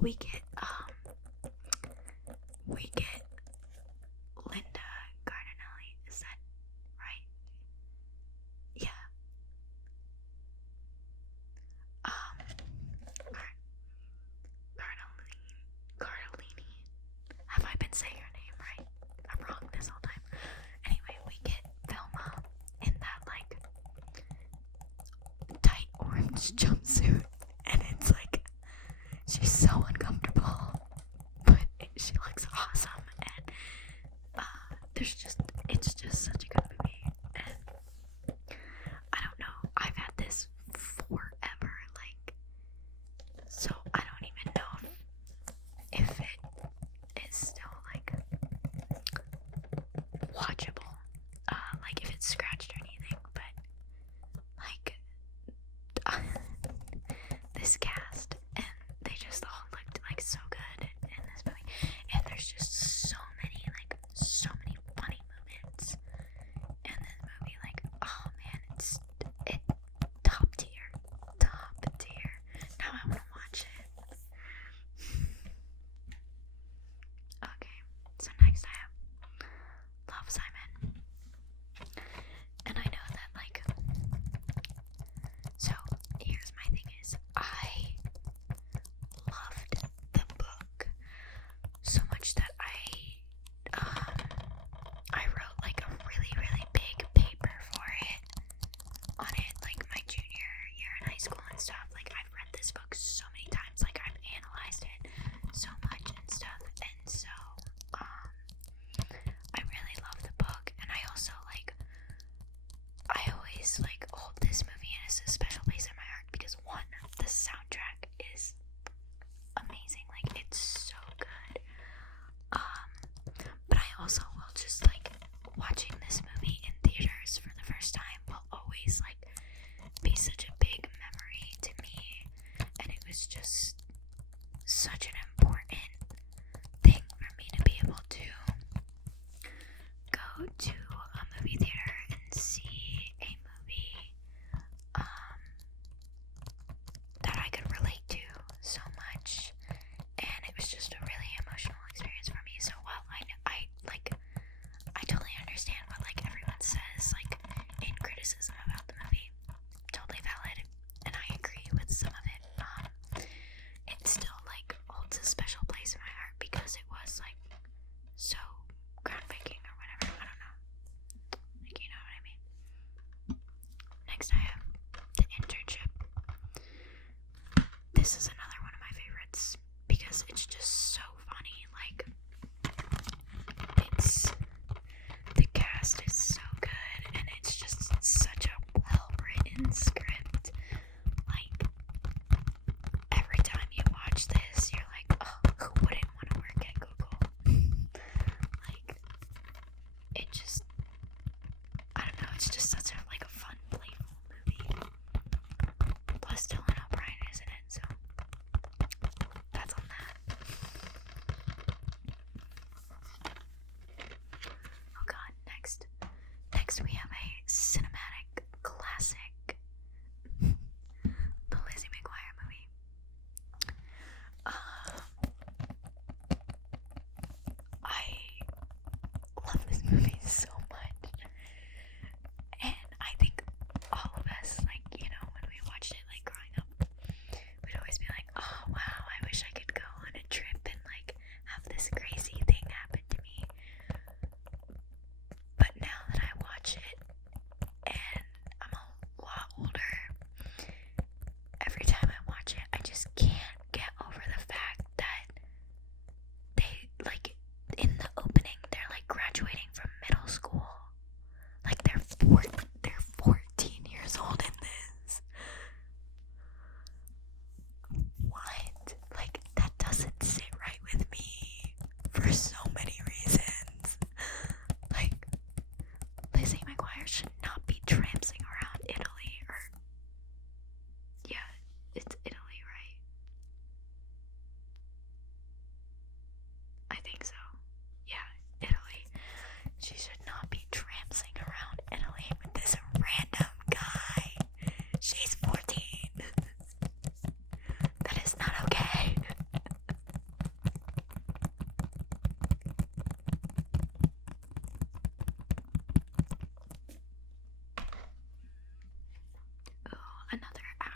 we get Linda Cardinelli. Is that right? Yeah. Cardellini. Have I been saying her name right? I'm wrong this whole time. Anyway, we get Velma in that like tight orange jumpsuit, and it's like she's so uncomfortable.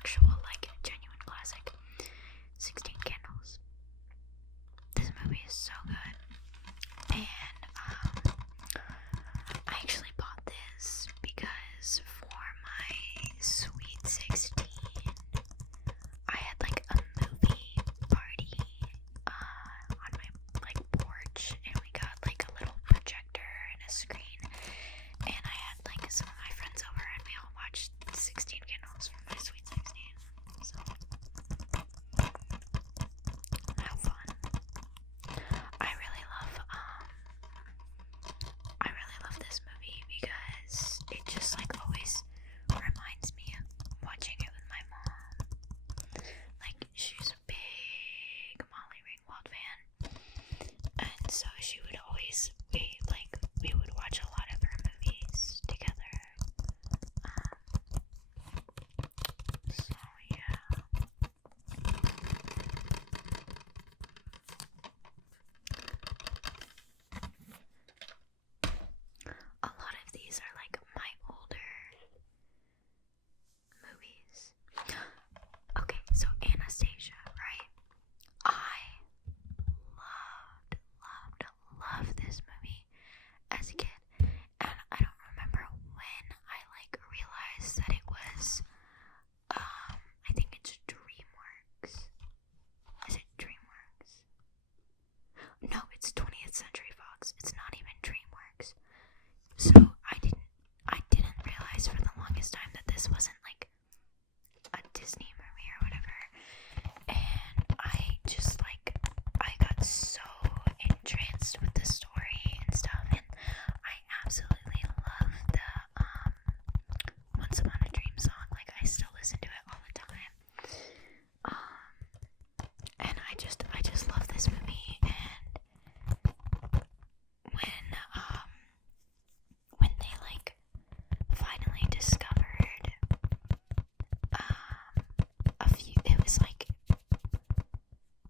actual, like, genuine classic. 16 Candles. This movie is so good. And, I actually bought this because for my Sweet 16, I had, like, a movie party, on my, like, porch, and we got, like, a little projector and a screen, and I had, like, some of my friends over, and we all watched 16 Candles for my Sweet 16, so, how fun. I really love this movie because it just, like, always reminds me of watching it with my mom. Like, she's a big Molly Ringwald fan, and so she would always, we would watch a lot of her movies together. So yeah. A lot of these are like my older movies. Okay, so Anastasia, right? I loved this movie as a kid, and I don't remember when I like realized that it was, I think it's DreamWorks. Is it DreamWorks? No, it's 20th Century Fox. It's not even DreamWorks. So I didn't realize for the longest time that this wasn't like a Disney movie or whatever. And I just like, I got so entranced with the story and stuff, and I absolutely love the Once Upon a Dream song. Like, I still listen to it all the time. And I just love this movie. And when they like finally discovered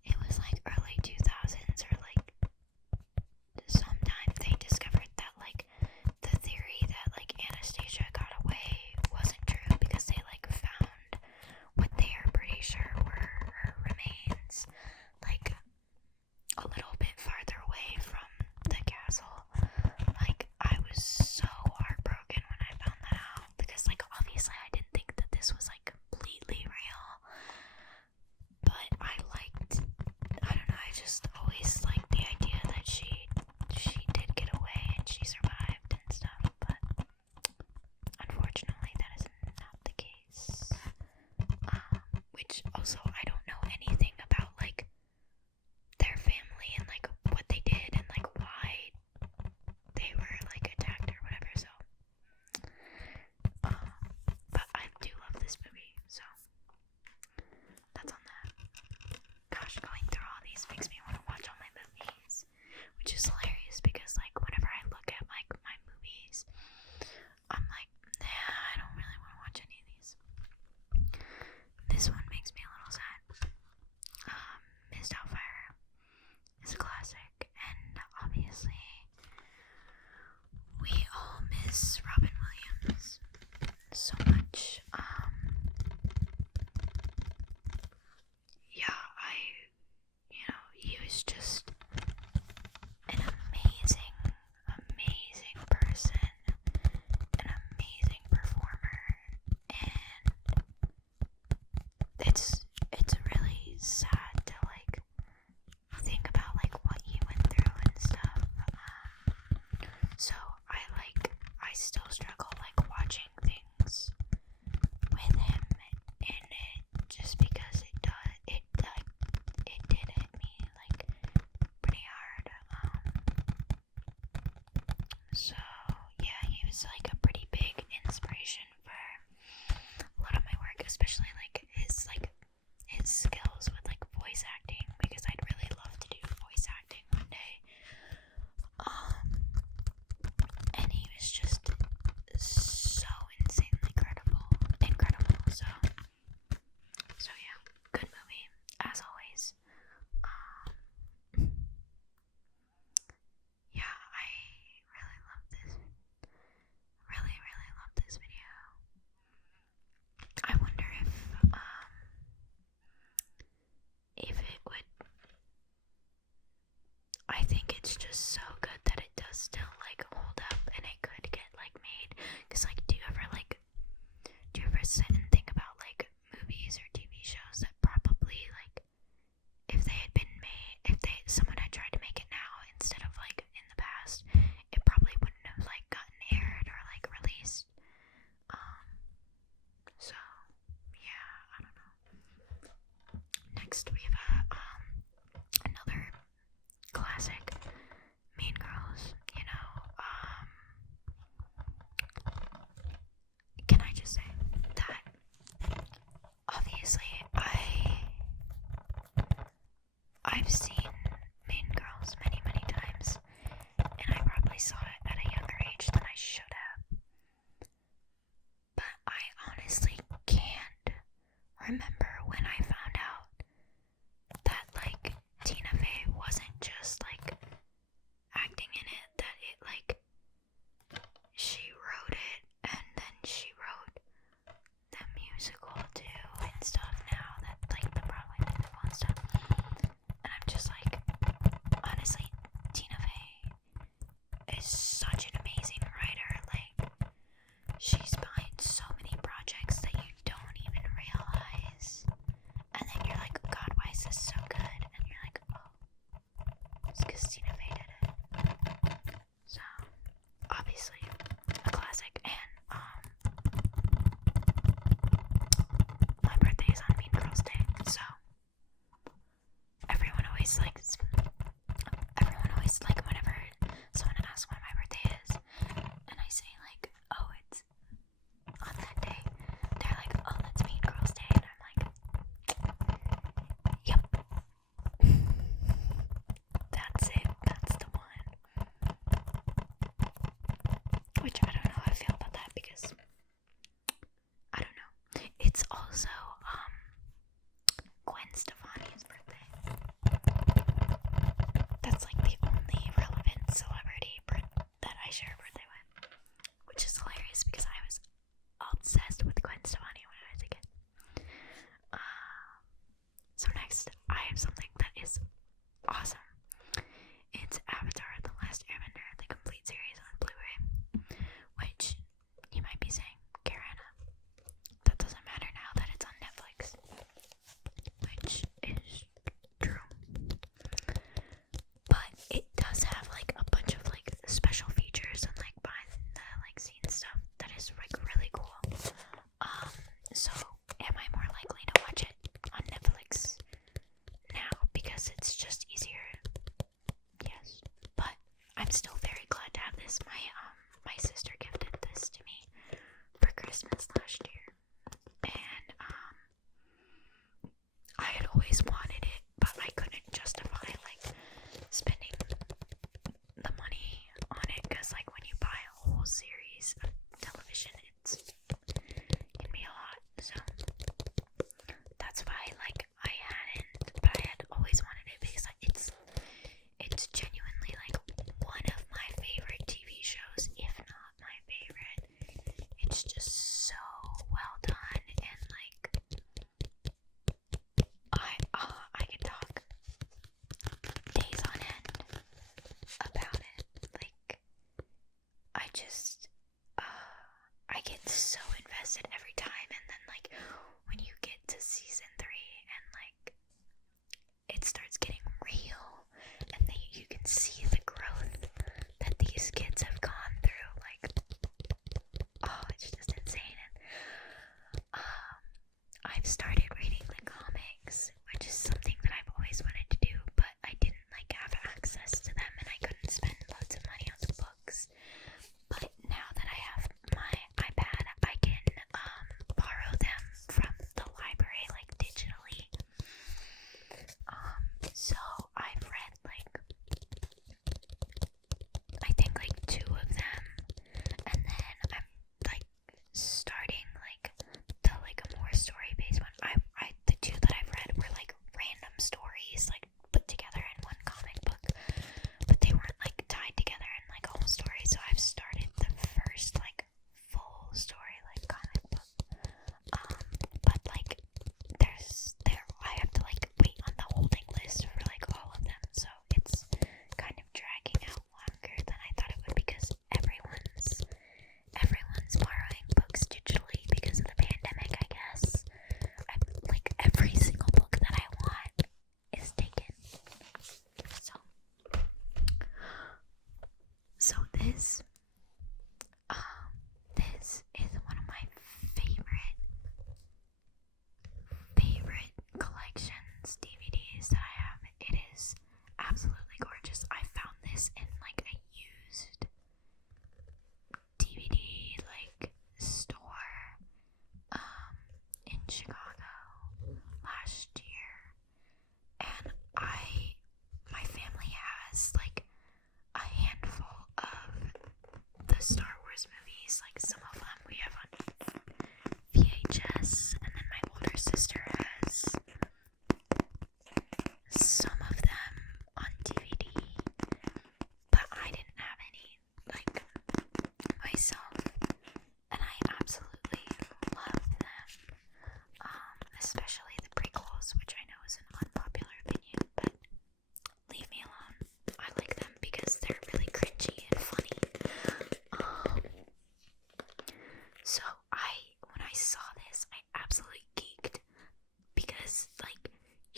it was like early 2000s or like sometime, they discovered that like the theory that like Anastasia got away wasn't true, because they like found what they are pretty sure were her remains like a little bit farther away from the castle. Like, I was so heartbroken when I found that out, because like obviously I didn't think that this was like completely real, but I don't know, I just always liked the idea that she did get away and she survived and stuff, but unfortunately that is not the case. Which also, I don't know anything about like their family and like what they did and like why they were like attacked or whatever, so but I do love this movie, so that's on that. Gosh, going through all these makes me want to watch so good that it does still like hold up and it could get like made. Cause like, do you ever sit and think about like movies or TV shows that probably like if they had been made, if someone had tried to make it now instead of like in the past, it probably wouldn't have like gotten aired or like released. So yeah, I don't know. Next we have another classic, Mean Girls. You know, can I just say that obviously I've seen Mean Girls many, many times, and I probably saw it at a younger age than I should have. But I honestly can't remember when I found out that like Tina Fey wasn't just like acting in it, that it like she wrote it and then she wrote the musical too and stuff now that like the Broadway musical and stuff. And I'm just like, honestly, Tina Fey is such an amazing writer. Like, she's behind so many projects that you don't even realize. And then you're like, God, why is this so good? And you're like, oh, it's because Tina Fey did it. So, obviously, a classic. And, my birthday is on Mean Girls Day. So, everyone always whenever someone asks when my birthday is, and I say like, oh, it's on that day, they're like, oh, that's Mean Girls Day, and I'm like, yep, that's it,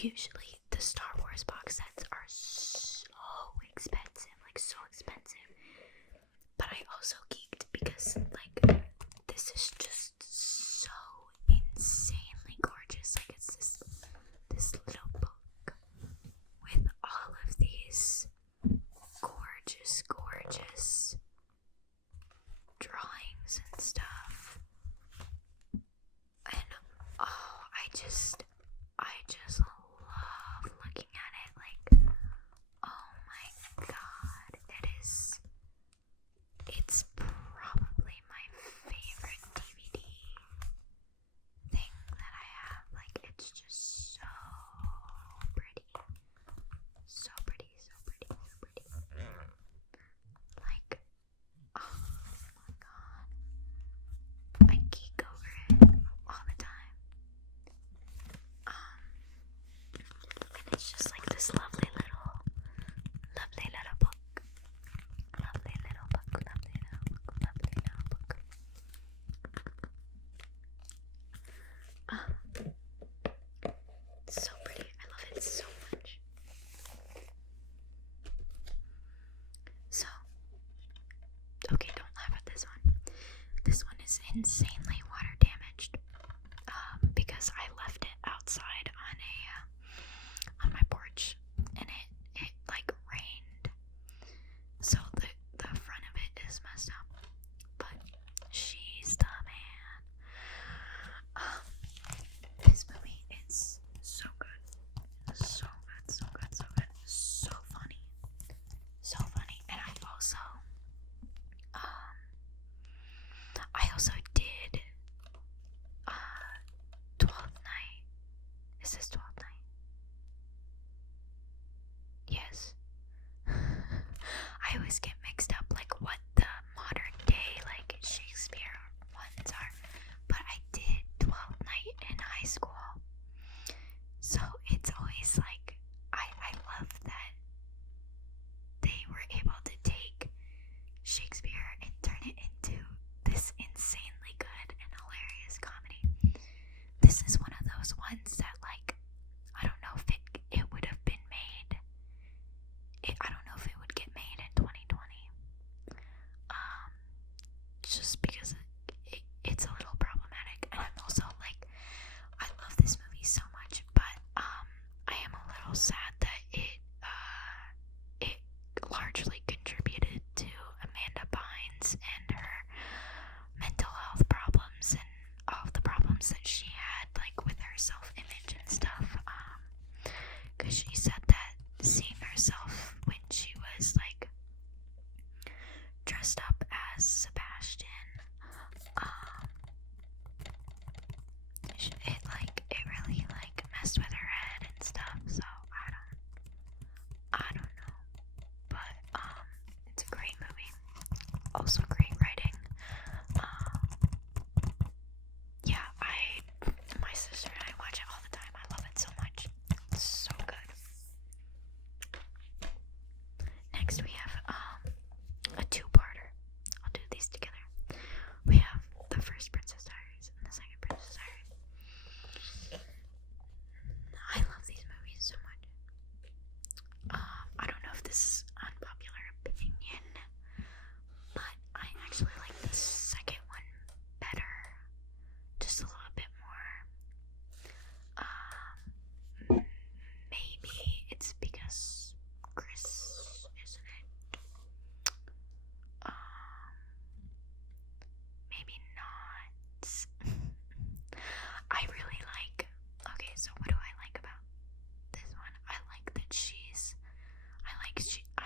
usually the Star Wars box sets are so expensive, like so expensive. But I also geeked because like this is just so insanely gorgeous. Like it's this little book with all of these gorgeous drawings and stuff. And oh, I just love looking at it. Like, oh my god, it's probably my favorite DVD thing that I have. Like, it's just so pretty. So pretty. Like, oh my god. I geek over it all the time. And it's just like this lovely little book. Lovely little book. It's so pretty. I love it so much. So, okay, don't laugh at this one. This one is insanely water damaged because I left it outside on my porch, and it like rained, so the front of it is messed up. But she's the man. This movie is so good, so funny, and I also did 12th Night. Is this 12th Night? Yes. I always get mixed up like what the modern day like Shakespeare ones are, but I did 12th Night in high school, so it's always like I love that they were able to take Shakespeare and turn it into this insanely good and hilarious comedy. This is one of those ones that like I don't know if it would have been made. I don't know if it would get made in 2020. Just because it's a little problematic, and I'm also like I love this movie so much, but I am a little sad that it largely contributed to Amanda Bynes and her mental health problems and all the problems that she had like with her self-image and stuff, because she said that seeing herself when she was like dressed up as Sebastian, it really like messed with her head and stuff. So I don't know, but it's a great movie. Also great writing. Yeah, my sister and I watch it all the time. I love it so much. It's so good. Next we have a two-parter. I'll do these together. We have the first Princess Diaries and the second Princess Diaries. I love these movies so much. I don't know if this is unpopular opinion, but I actually like the second one better. Just a little bit more. Maybe it's because Chris, isn't it? Maybe not. I really like. Okay, so what do I like about this one? I like that I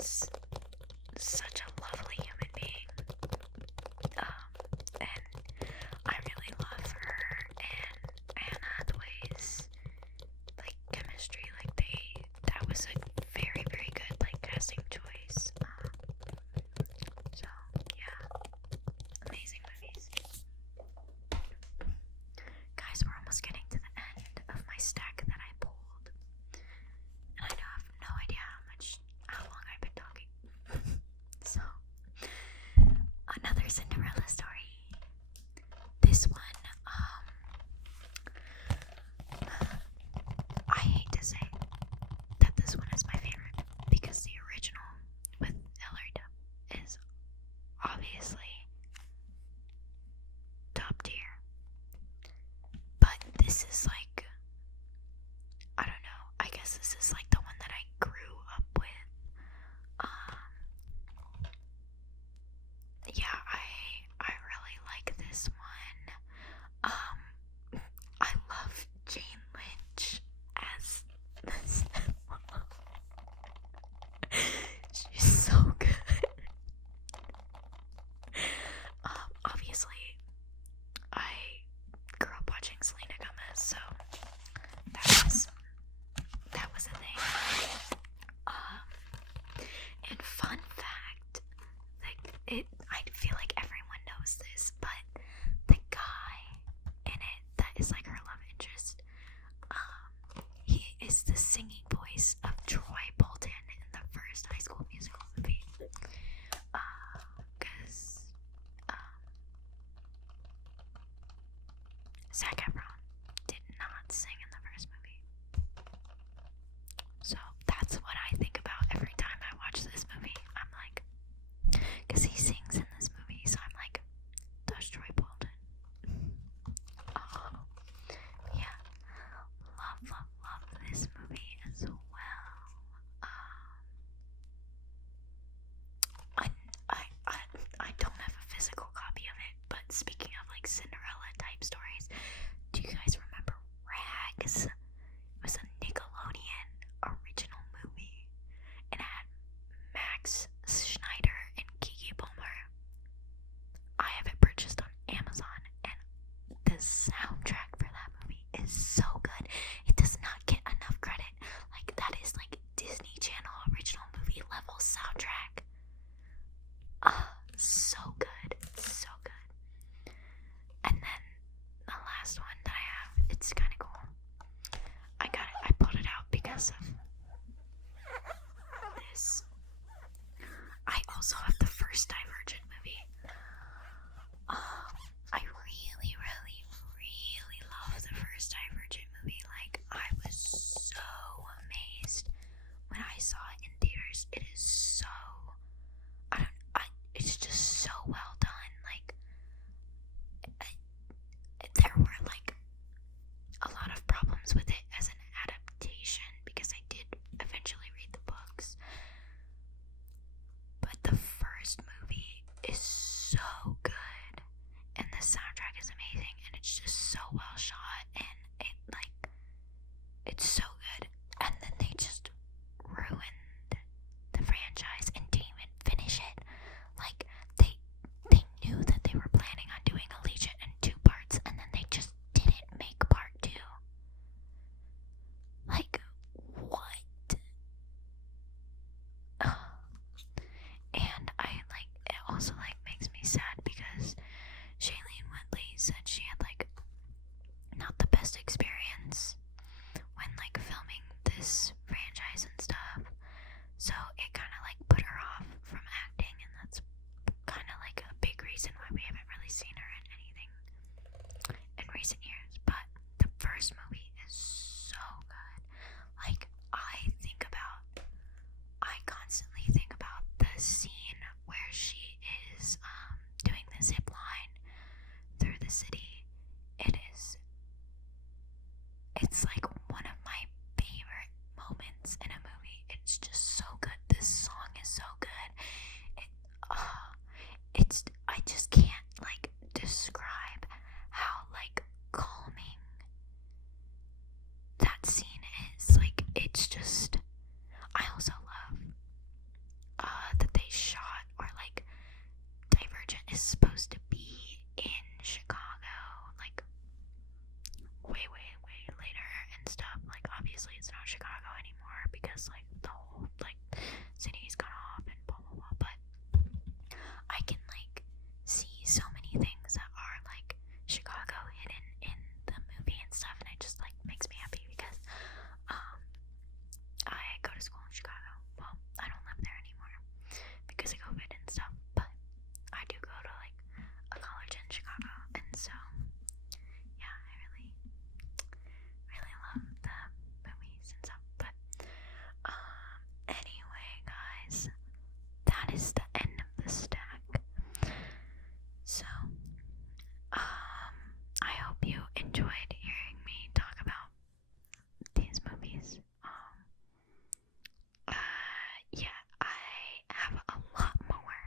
is such a lovely human being. And I really love her and Anne Hathaway's like chemistry. Like that was a very, very good like casting choice. So yeah, amazing movies. Guys, we're almost getting to the end of my stack that I pulled, and I have no idea how long I've been talking. So, another Cinderella story. This one, I hate to say that this one is my favorite because the original with Hilary is obviously top tier. But this is like, I don't know, I guess this is like the one that I grew up with. Yeah, I really like this one. I love Jane Lynch as this. She's so good. Obviously, I grew up watching Selena Gomez, so that was a thing. And fun fact, I feel like everyone knows this, but the guy in it that is like her love interest, he is the singing voice of Troy Bolton in the first High School Musical movie. Because Zac Efron did not sing in the first movie. So that's what I think about every time I watch this movie. I'm like, because he sings in this movie, so I'm like, that's Troy Bolton. Yeah, love this movie as well. I don't have a physical copy of it, but speaking of like Cinderella type stories, do you guys remember Rags? It was a Nickelodeon original movie, and it had Max Schneider and Kiki Palmer. I have it purchased on Amazon, and the soundtrack for that movie is so good. It does not get enough credit. Like, that is like Disney Channel original movie level soundtrack. So good. So good. And then the last one that I have, it's kind of cool. I pulled it out because of this. I also have the first Divergent movie. I really, really, really love the first Divergent movie. Like, I was so amazed when I saw it in theaters. It is so, it's just so well done. Like, there were like a lot of problems with it as an adaptation because I did eventually read the books. But the first movie because like the whole like city's cut off and blah blah blah. But I can like see so many things that are like Chicago hidden in the movie and stuff, and it just like makes me happy because I go to school in Chicago. Well, I don't live there anymore because of COVID and stuff, but I do go to like a college in Chicago, and so yeah, I really love the movies and stuff. But anyway, guys, that is the end of the stack. So I hope you enjoyed hearing me talk about these movies. Yeah, I have a lot more.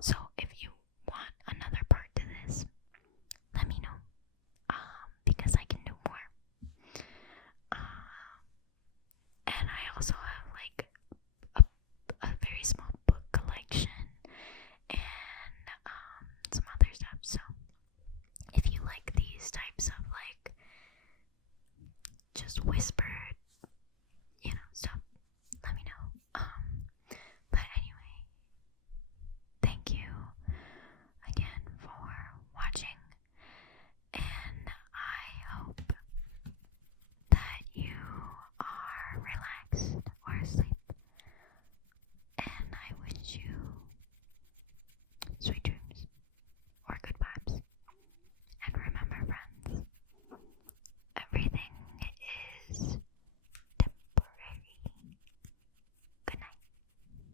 So if you want another part to this, let me know. Because I can do more. And I also have like a very small book collection and some other stuff. So if you like these types of like just whisper